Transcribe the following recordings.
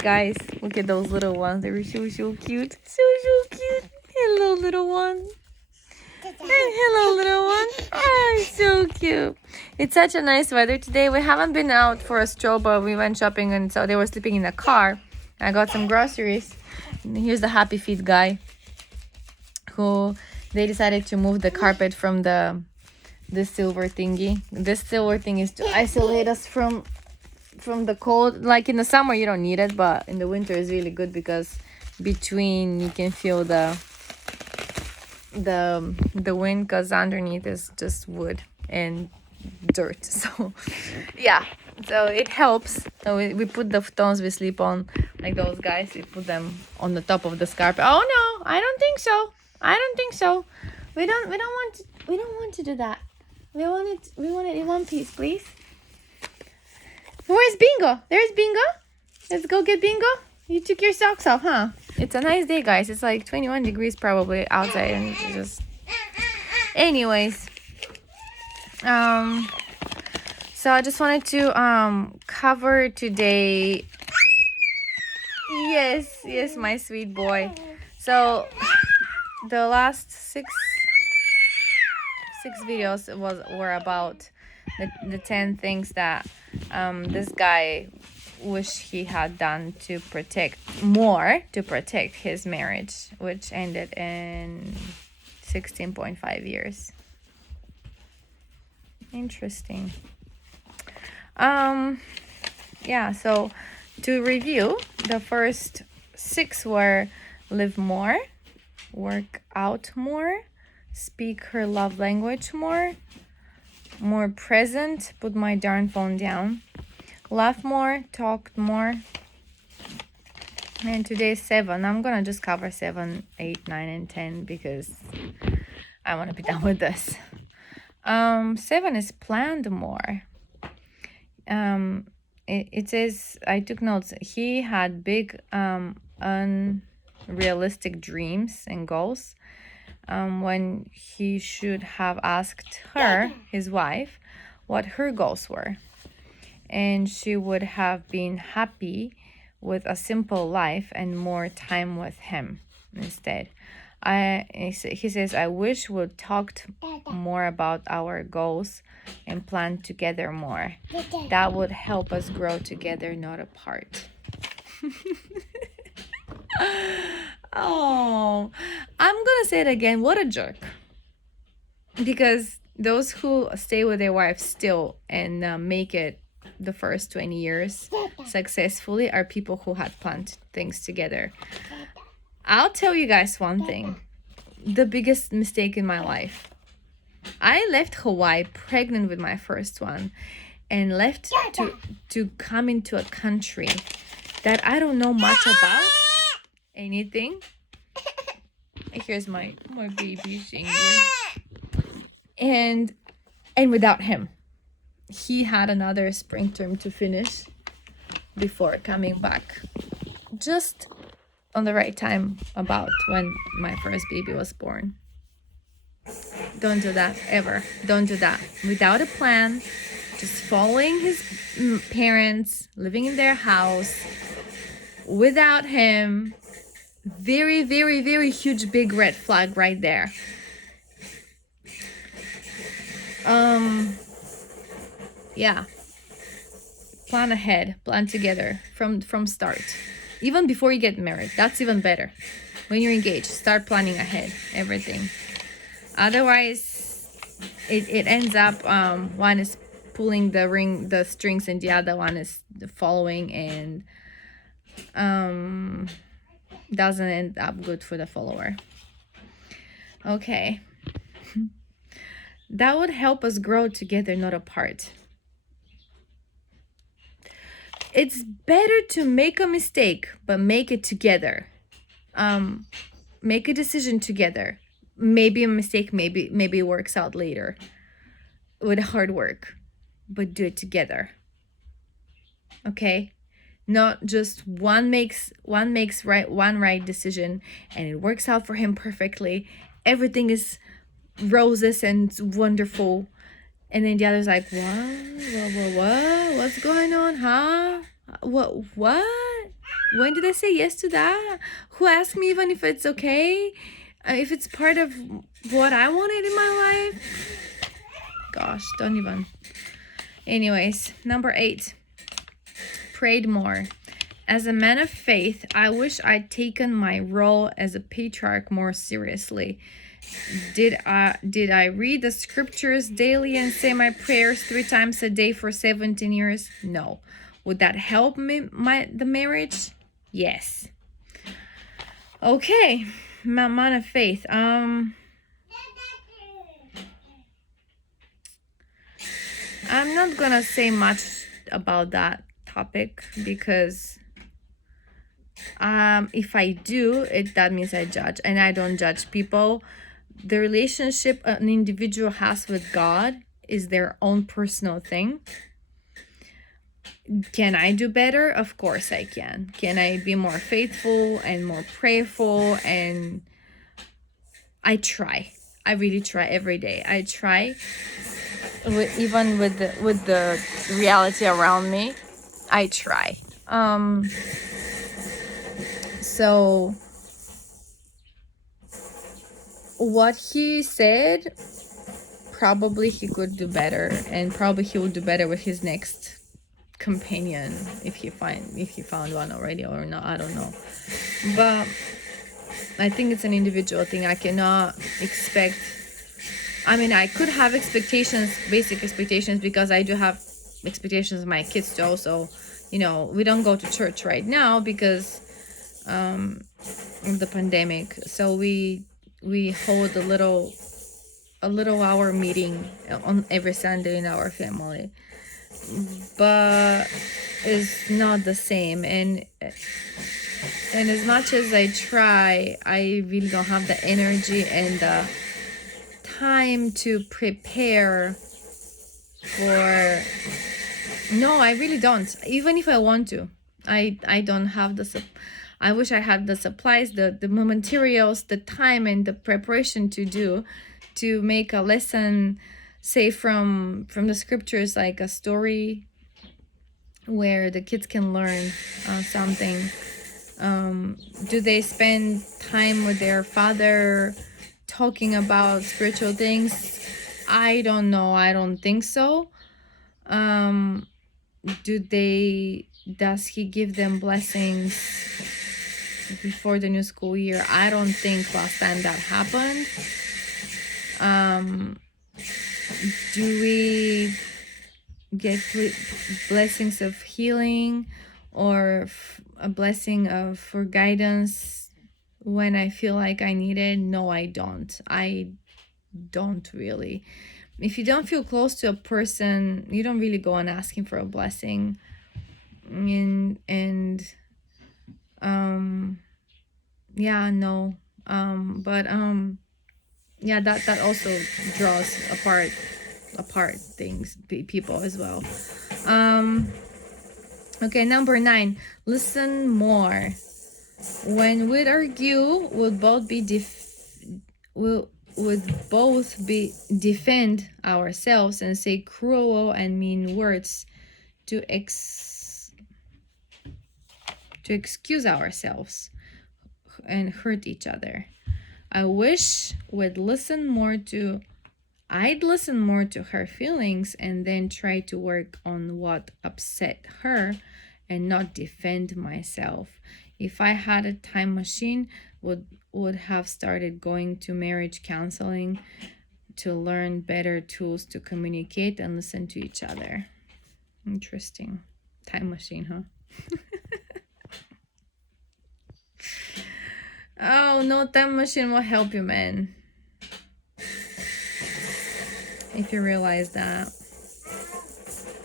guys, look at those little ones. They were so cute. So cute. Hello, little one. Hello, little one. Oh, so cute. It's such a nice weather today. We haven't been out for a stroll, but we went shopping, and so they were sleeping in the car. I got some groceries. And here's the Happy Feet guy, who they decided to move the carpet from this silver thingy. This silver thing is to isolate us from the cold. Like in the summer you don't need it, but in the winter it's really good because between you can feel the wind, because underneath is just wood and dirt. So yeah, so it helps. So we put the futons we sleep on, like those guys, we put them on the top of the carpet. Oh no, I don't think so. We don't want to do that. We want it in one piece, please. Where's Bingo? There's Bingo. Let's go get Bingo. You took your socks off, huh? It's a nice day, guys. It's like 21 degrees probably outside, and it's just... Anyways, so I just wanted to cover today. Yes, my sweet boy. So the last six videos were about the 10 things that this guy wish he had done to protect his marriage, which ended in 16.5 years. Interesting. Yeah, so to review, the first 6 were live more, work out more, speak her love language more present, put my darn phone down, laugh more, talk more. And today's 7. I'm gonna just cover 7, 8, 9, and 10 because I want to be done with this. 7 is planned more. It says, I took notes, he had big unrealistic dreams and goals, when he should have asked her, his wife, what her goals were, and she would have been happy with a simple life and more time with him instead. He says, I wish we'd talked more about our goals and planned together more. That would help us grow together, not apart. Oh, I'm gonna say it again. What a jerk. Because those who stay with their wives still and make it the first 20 years successfully are people who had planned things together. I'll tell you guys one thing. The biggest mistake in my life. I left Hawaii pregnant with my first one and left to come into a country that I don't know much about. Anything. Here's my baby singer. And without him, he had another spring term to finish before coming back, just on the right time, about when my first baby was born. Don't do that ever. Don't do that without a plan, just following his parents, living in their house without him. Very, very, very huge big red flag right there. Yeah, plan ahead, plan together from start, even before you get married. That's even better. When you're engaged, start planning ahead everything. Otherwise it ends up one is pulling the strings and the other one is following, and doesn't end up good for the follower. Okay. That would help us grow together, not apart. It's better to make a mistake, but make it together. Make a decision together. Maybe a mistake, maybe it works out later with hard work, but do it together. Okay? Not just one makes one right decision and it works out for him perfectly. Everything is roses and wonderful, and then the other's like, what? What's going on, huh? What? When did I say yes to that? Who asked me even if it's okay? If it's part of what I wanted in my life? Gosh, don't even. Anyways, number 8. Prayed more. As a man of faith, I wish I'd taken my role as a patriarch more seriously. Did I read the scriptures daily and say my prayers 3 times a day for 17 years? No. Would that help me the marriage? Yes. Okay, man of faith. I'm not gonna say much about that topic because if I do, that means I judge, and I don't judge people. The relationship an individual has with God is their own personal thing. Can I do better? Of course I can. Can I be more faithful and more prayerful? And I try. I really try every day. I try, even with the reality around me. I try. So what he said, probably he could do better, and probably he will do better with his next companion if he found one already or not. I don't know, but I think it's an individual thing. I cannot expect. I mean, I could have expectations, basic expectations, because I do have expectations of my kids too. Also, we don't go to church right now because of the pandemic. So we hold a little hour meeting on every Sunday in our family, but it's not the same. And as much as I try, I really don't have the energy and the time to prepare for. No, I really don't. Even if I want to, I don't have I wish I had the supplies, the materials, the time, and the preparation to make a lesson, say from the scriptures, like a story where the kids can learn something. Do they spend time with their father talking about spiritual things? I don't know. I don't think so. Does he give them blessings before the new school year? I don't think last time that happened. Do we get blessings of healing or a blessing for guidance when I feel like I need it? No, I don't. I don't really. If you don't feel close to a person, you don't really go on asking for a blessing. Yeah, no. Yeah, that also draws apart things, people as well. Okay, number 9, listen more. When we'd argue, would both be defend ourselves and say cruel and mean words to excuse ourselves and hurt each other. I wish I'd listen more to her feelings and then try to work on what upset her and not defend myself. If I had a time machine, would have started going to marriage counseling to learn better tools to communicate and listen to each other. Interesting. Time machine, huh? Oh, no time machine will help you, man. If you realize that.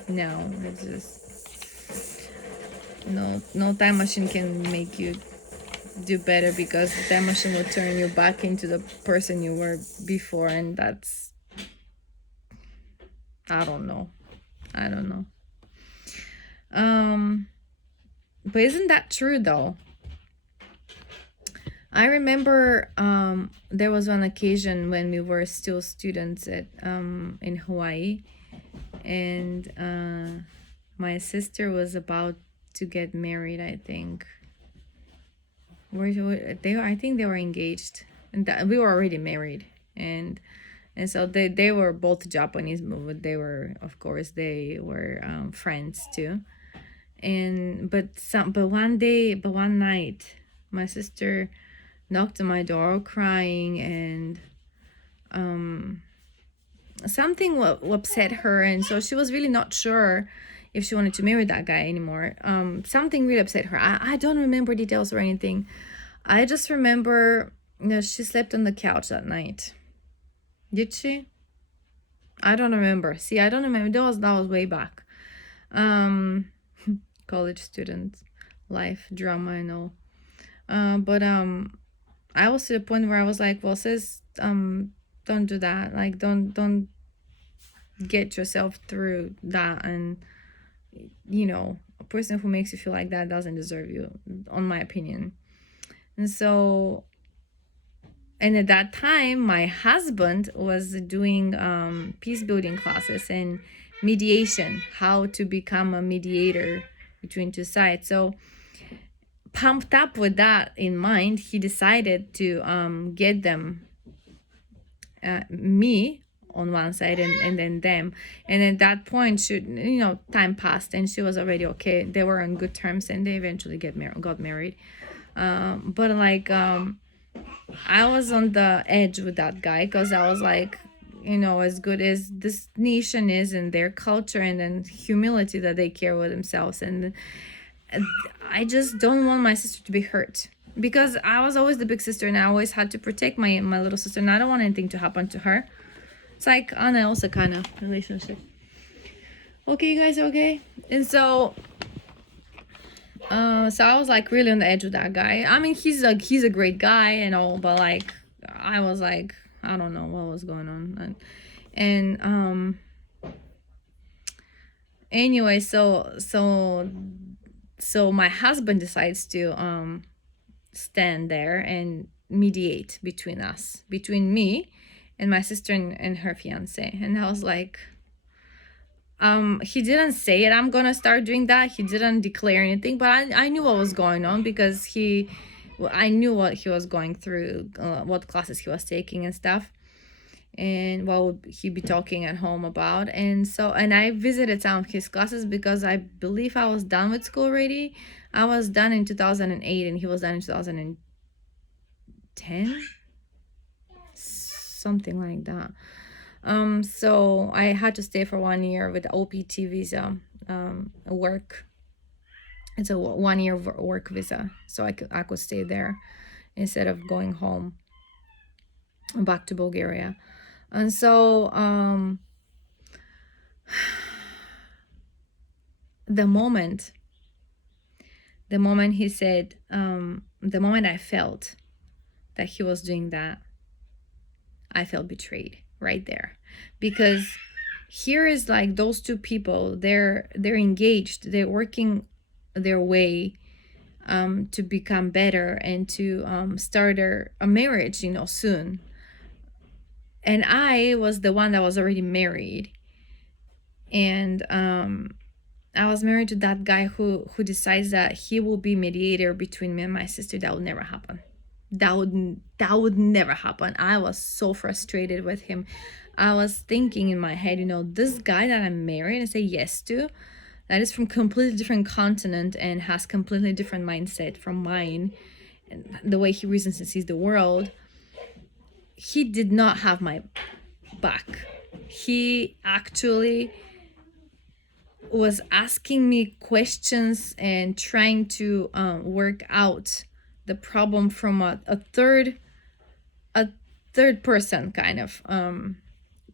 No, it's just no time machine can make you do better, because the time machine will turn you back into the person you were before, and that's I don't know. But isn't that true though? I remember there was one occasion when we were still students at in Hawaii, and my sister was about to get married, I think. I think they were engaged, and we were already married, and so they were both Japanese, but they were, of course, they were friends too. And but one night, my sister knocked on my door crying, and something upset her, and so she was really not sure if she wanted to marry that guy anymore. Something really upset her. I don't remember details or anything. I just remember, she slept on the couch that night. Did she? I don't remember. See, I don't remember. That was way back. College student life drama and all. But I was to the point where I was like, well, sis, don't do that. Like, don't get yourself through that. And a person who makes you feel like that doesn't deserve you, on my opinion. And so, and at that time, my husband was doing peace building classes and mediation, how to become a mediator between two sides. So, pumped up with that in mind, he decided to get them, me on one side, and then them. And at that point, time passed, and she was already okay. They were on good terms, and they eventually got married. But like, I was on the edge with that guy, because I was like, as good as this nation is, and their culture, and then humility that they care with themselves, and I just don't want my sister to be hurt, because I was always the big sister, and I always had to protect my little sister, and I don't want anything to happen to her. It's like Anna Elsa kind of relationship. Okay, you guys, okay? And so I was like really on the edge with that guy. I mean, he's a great guy and all, but like, I was like, I don't know what was going on. And anyway, so my husband decides to stand there and mediate between us, between me and my sister and her fiance. And I was like, he didn't say it, I'm gonna start doing that. He didn't declare anything, but I knew what was going on, because I knew what he was going through, what classes he was taking and stuff, and what would he be talking at home about. And I visited some of his classes, because I believe I was done with school already. I was done in 2008, and he was done in 2010, something like that. So I had to stay for 1 year with OPT visa, work. It's a 1 year work visa, so I could stay there instead of going home back to Bulgaria. And so the moment he said, the moment I felt that he was doing that, I felt betrayed right there, because here is like those two people, they're engaged, they're working their way to become better and to start a marriage, soon. And I was the one that was already married, and I was married to that guy who decides that he will be mediator between me and my sister. That would never happen. That would never happen. I was so frustrated with him. I was thinking in my head, this guy that I'm married and say yes to, that is from completely different continent and has completely different mindset from mine, and the way he reasons and sees the world, he did not have my back. He actually was asking me questions and trying to work out the problem from a third person, kind of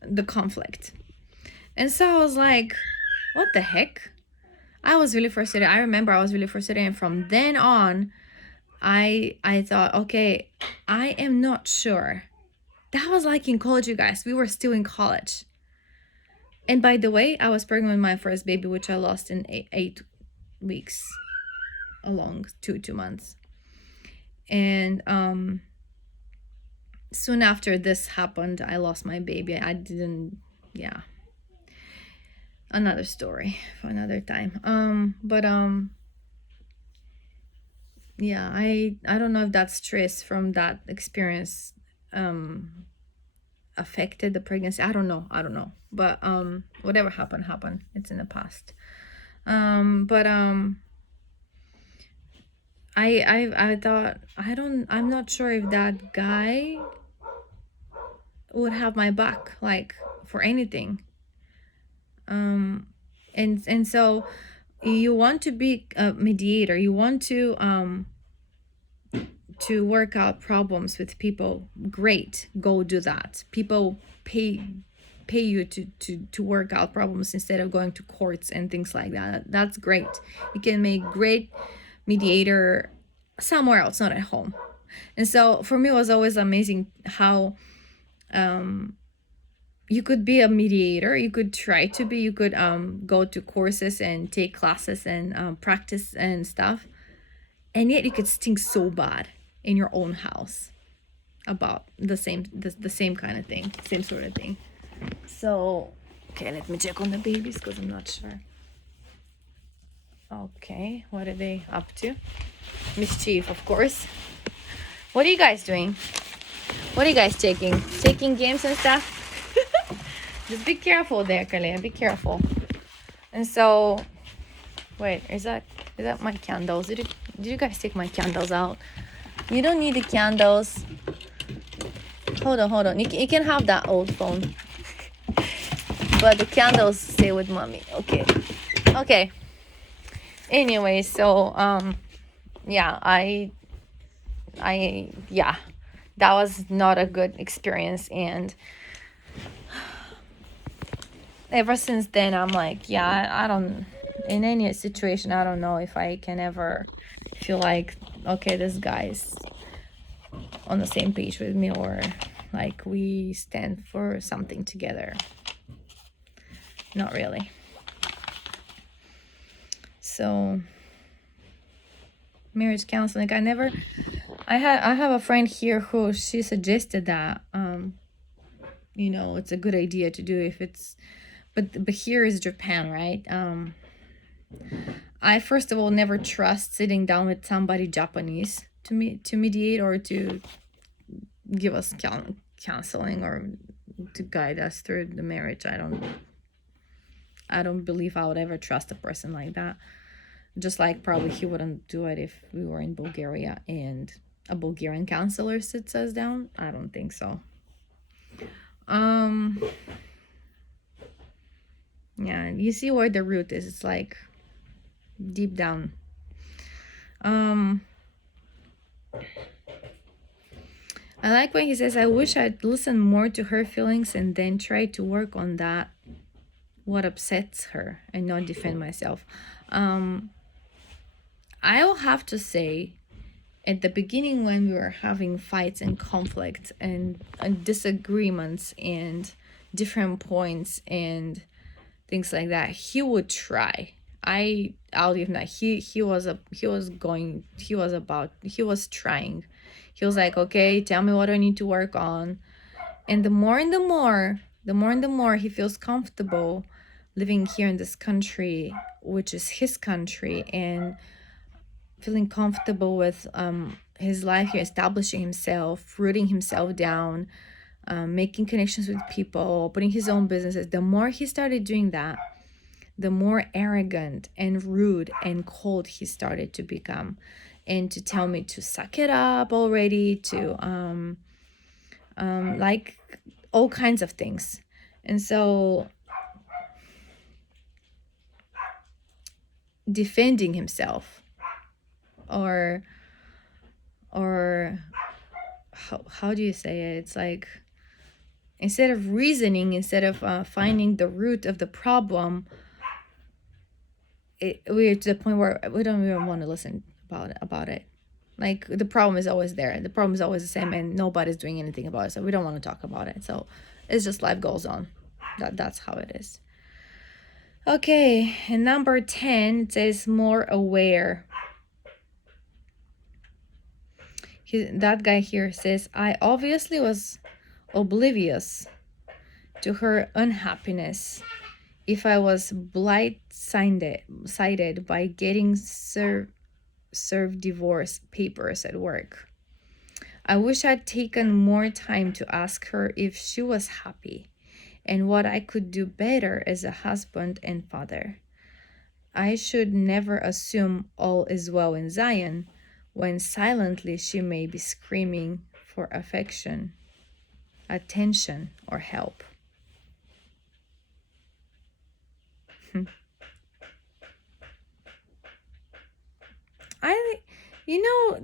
the conflict. And so I was like, what the heck? I was really frustrated. I remember I was really frustrated, and from then on, I thought, okay, I am not sure. That was like in college, you guys. We were still in college. And by the way, I was pregnant with my first baby, which I lost in 8 weeks, along 2 months. And soon after this happened, I lost my baby. Another story for another time. yeah, I don't know if that stress from that experience affected the pregnancy. I don't know, but whatever happened. It's in the past. But I thought, I'm not sure if that guy would have my back, like, for anything. And so you want to be a mediator, you want to work out problems with people. Great, go do that. People pay you to work out problems instead of going to courts and things like that. That's great. You can make great mediator somewhere else, not at home. And so for me, it was always amazing how you could be a mediator, you could try to be, you could go to courses and take classes and practice and stuff, and yet you could stink so bad in your own house about the same kind of thing, same sort of thing. So okay, let me check on the babies because I'm not sure. Okay, what are they up to? Mischief, of course. What are you guys doing? What are you guys taking games and stuff? Just be careful there, Kalea, be careful. And so wait, is that my candles? Did you guys take my candles out? You don't need the candles. Hold on. You can have that old phone. But the candles stay with mommy. Okay. Anyway, so yeah, yeah, that was not a good experience, and ever since then I'm like, yeah, I don't, in any situation, I don't know if I can ever feel like, okay, this guy's on the same page with me, or like we stand for something together. Not really. So marriage counseling, I have a friend here who she suggested that it's a good idea to do if it's, but here is Japan, right? I first of all never trust sitting down with somebody Japanese to mediate or to give us counseling or to guide us through the marriage. I don't believe I would ever trust a person like that. Just like probably he wouldn't do it if we were in Bulgaria and a Bulgarian counselor sits us down. I don't think so. Yeah, you see where the root is. It's like deep down. I like when he says, I wish I'd listen more to her feelings and then try to work on that, what upsets her, and not defend myself. I'll have to say, at the beginning when we were having fights and conflicts and disagreements and different points and things like that, he would try. I'll even that he was trying. He was like, okay, tell me what I need to work on. And the more he feels comfortable living here in this country, which is his country, and feeling comfortable with his life here, establishing himself, rooting himself down, making connections with people, opening his own businesses, the more he started doing that, the more arrogant and rude and cold he started to become, and to tell me to suck it up already, to like all kinds of things. And so defending himself, or how do you say it? It's like, instead of reasoning, instead of finding the root of the problem, we're to the point where we don't even want to listen about it. Like, the problem is always there. The problem is always the same, and nobody's doing anything about it. So we don't want to talk about it. So it's just life goes on. That's how it is. Okay, and number 10, it says more aware. That guy here says, I obviously was oblivious to her unhappiness if I was blindsided by getting serve divorce papers at work. I wish I'd taken more time to ask her if she was happy and what I could do better as a husband and father. I should never assume all is well in Zion when silently she may be screaming for affection, attention, or help.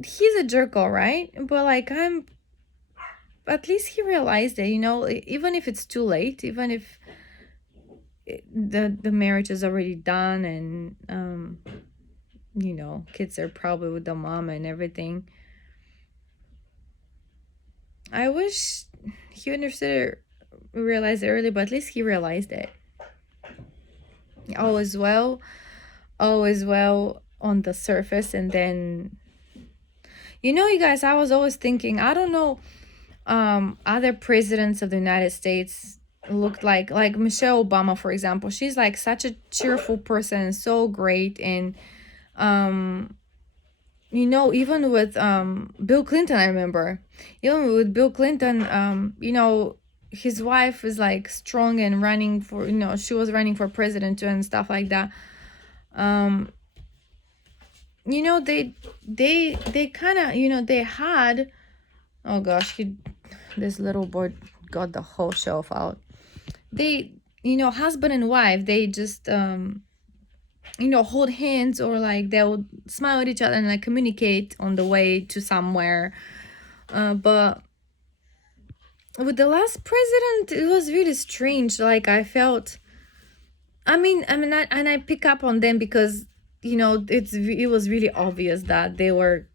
He's a jerk, all right, but like at least he realized it, even if it's too late, even if the marriage is already done and kids are probably with the mom and everything. I wish he understood it, realized it early, but at least he realized it. All is well on the surface, and then you guys, I was always thinking, I don't know, other presidents of the United States looked like Michelle Obama, for example. She's like such a cheerful person and so great. And even with Bill Clinton, I remember, even with Bill Clinton, his wife was like strong and running for, she was running for president too and stuff like that. They kind of, they had, oh gosh, this little boy got the whole shelf out. They, husband and wife, they just, hold hands, or like they'll smile at each other and like communicate on the way to somewhere. But with the last president, it was really strange. Like I felt, I pick up on them because, it was really obvious that they were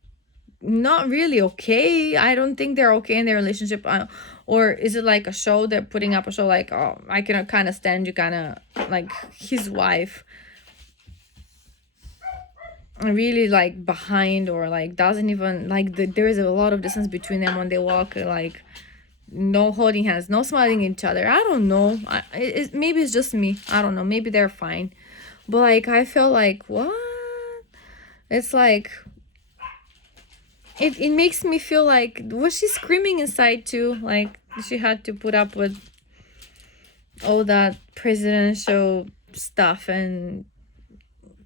not really okay. I don't think they're okay in their relationship. Or is it like a show? They're putting up a show like, oh, I can kind of stand you, kind of like his wife really like behind, or like doesn't even like there is a lot of distance between them when they walk, like no holding hands, no smiling at each other. I don't know. Maybe it's just me. I don't know. Maybe they're fine. But like I feel like, what? It's like it makes me feel like, was she screaming inside too? Like she had to put up with all that presidential stuff, and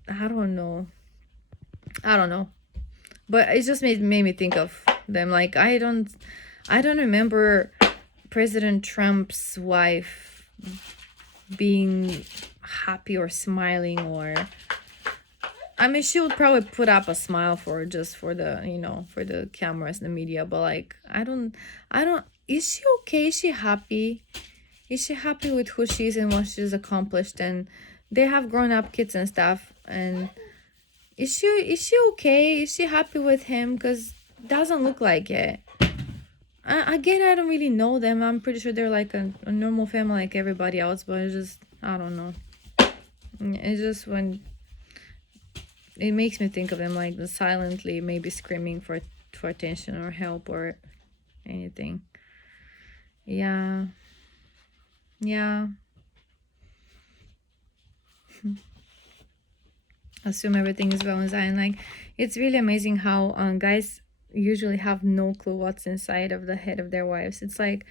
I don't know. But it just made me think of them. Like I don't remember President Trump's wife being happy or smiling, or she would probably put up a smile for the, for the cameras and the media, but like I don't is she okay? Is she happy? Is she happy with who she is and what she's accomplished? And they have grown up kids and stuff, and is she okay? Is she happy with him? Because doesn't look like it. Again, I don't really know them. I'm pretty sure they're like a normal family like everybody else, but it's just, I don't know. It's just when it makes me think of them like silently maybe screaming for attention or help or anything. Yeah. Assume everything is well inside. Like it's really amazing how guys usually have no clue what's inside of the head of their wives. It's like,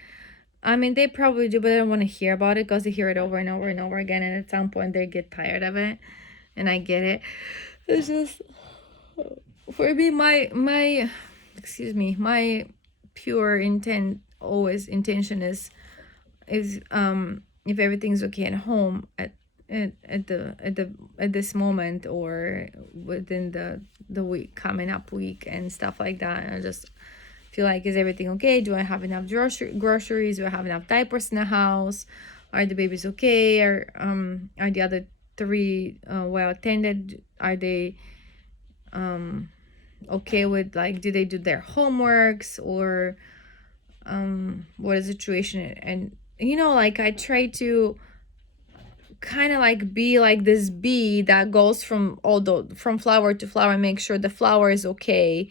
they probably do, but they don't want to hear about it because they hear it over and over and over again, and at some point they get tired of it. And I get it. It's just, for me, my pure intention is if everything's okay at home at this moment, or within the week, coming up week and stuff like that. And I just feel like, is everything okay? Do I have enough groceries? Do I have enough diapers in the house? Are the babies okay? Are the other three well attended? Are they okay with, like, do they do their homeworks, or what is the situation? And like I try to kind of like be like this bee that goes from flower to flower, make sure the flower is okay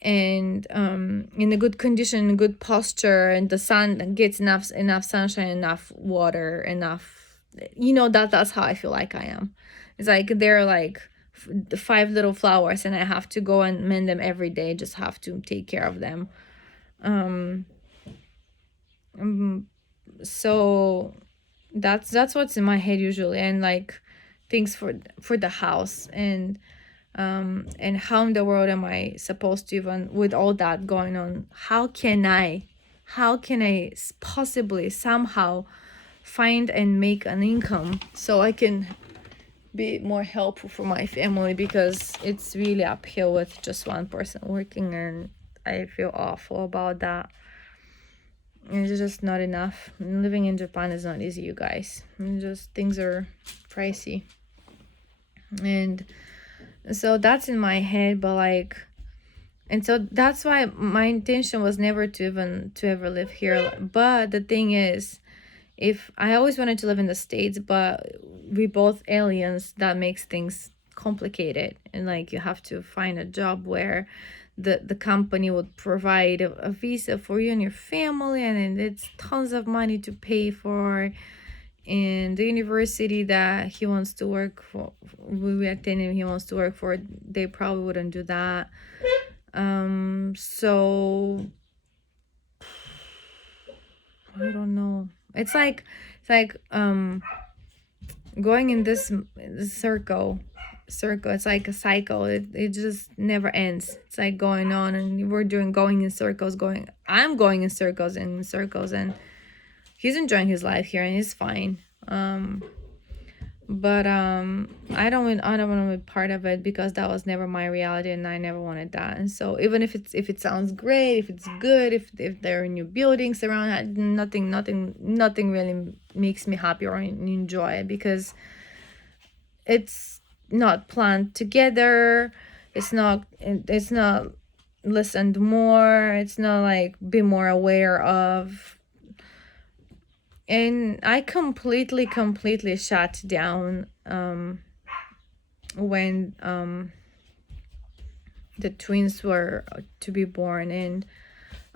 and in a good condition, good posture, and the sun gets enough sunshine, enough water, enough, that's how I feel like I am. It's like they're like 5 little flowers, and I have to go and mend them every day. Just have to take care of them. So that's what's in my head usually, and like things for the house, and how in the world am I supposed to, even with all that going on, how can I possibly somehow find and make an income so I can be more helpful for my family, because it's really uphill with just one person working, and I feel awful about that. It's just not enough. Living in Japan is not easy, you guys. Just things are pricey, and so that's in my head. But like, and so that's why my intention was never to ever live here. But the thing is, if I always wanted to live in the States, but we both aliens, that makes things complicated. And like, you have to find a job where the company would provide a visa for you and your family, and it's tons of money to pay for. And the university that he wants to work for, we attended, he wants to work for, they probably wouldn't do that. So I don't know. It's like going in this circle. It's like a cycle. It just never ends. It's like going on, and going in circles. I'm going in circles and circles, and he's enjoying his life here, and he's fine. But I don't want to be part of it, because that was never my reality, and I never wanted that. And so even if it sounds great, if it's good, if there are new buildings around, nothing really makes me happy or enjoy it, because it's not planned together. It's not listened more. It's not like be more aware of. And I completely shut down when the twins were to be born, and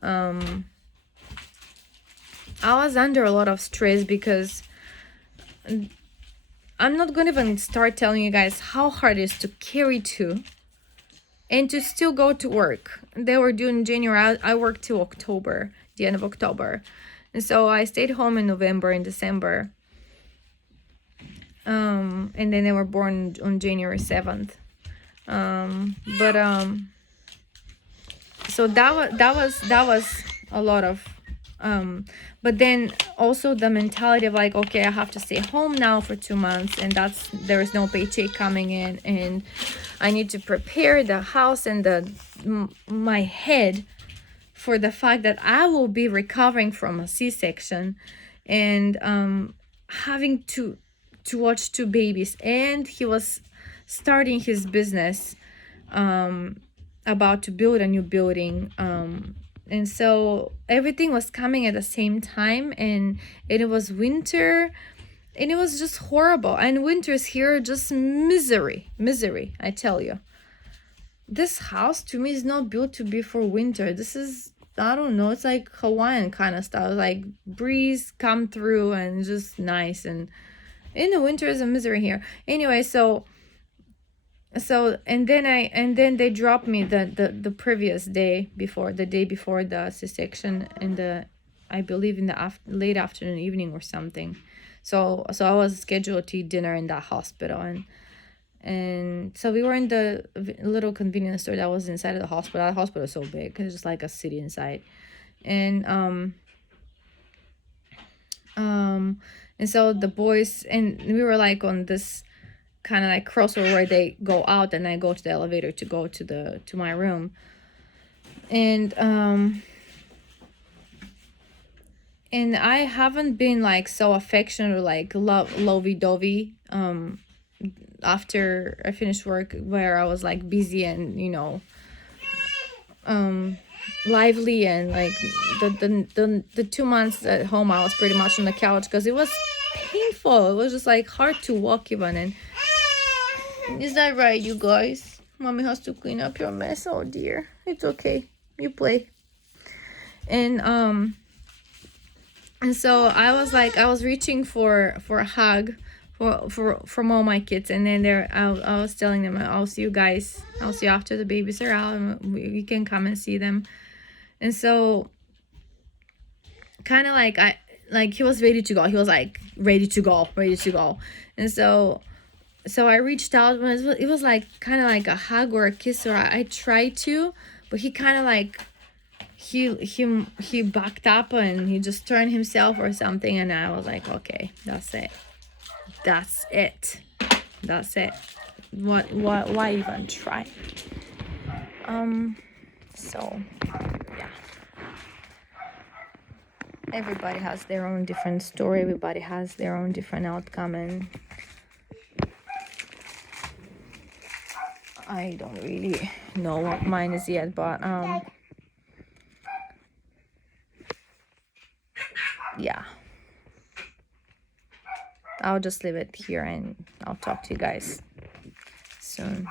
I was under a lot of stress, because I'm not gonna even start telling you guys how hard it is to carry two and to still go to work. They were due in January. I worked till October, the end of October. And so I stayed home in November and December. And then they were born on January 7th. So that was a lot of, but then also the mentality of like, okay, I have to stay home now for 2 months, and there is no paycheck coming in, and I need to prepare the house and my head for the fact that I will be recovering from a C-section, and having to watch 2 babies, and he was starting his business, about to build a new building, and so everything was coming at the same time, and it was winter, and it was just horrible. And winters here, just misery, I tell you. This house to me is not built to be for winter. This is, I don't know, it's like Hawaiian kind of style, like breeze come through and just nice. And in the winter is a misery here. Anyway, so and then they dropped me the previous day before, the day before the C-section, I believe in the late afternoon, evening or something. So I was scheduled to eat dinner in that hospital, and so we were in the little convenience store that was inside of the hospital. The hospital is so big, it's just like a city inside. And so the boys, and we were like on this kind of like crossroad where they go out, and I go to the elevator to go to my room. And I haven't been like so affectionate or like lovey-dovey after I finished work, where I was like busy and lively, and like the 2 months at home I was pretty much on the couch, because it was painful. It was just like hard to walk even. And is that right, you guys? Mommy has to clean up your mess. Oh dear, it's okay, you play. And so I was reaching for a hug from all my kids. And then I was telling them, I'll see you guys, I'll see you after the babies are out, and we can come and see them. And so kind of like he was ready to go. He was like ready to go. And so I reached out, when it was like kind of like a hug or a kiss, or I tried to, but he kind of like he backed up and he just turned himself or something, and I was like, okay, that's it. Why even try? So yeah, everybody has their own different story, everybody has their own different outcome, and I don't really know what mine is yet, but yeah, I'll just leave it here and I'll talk to you guys soon.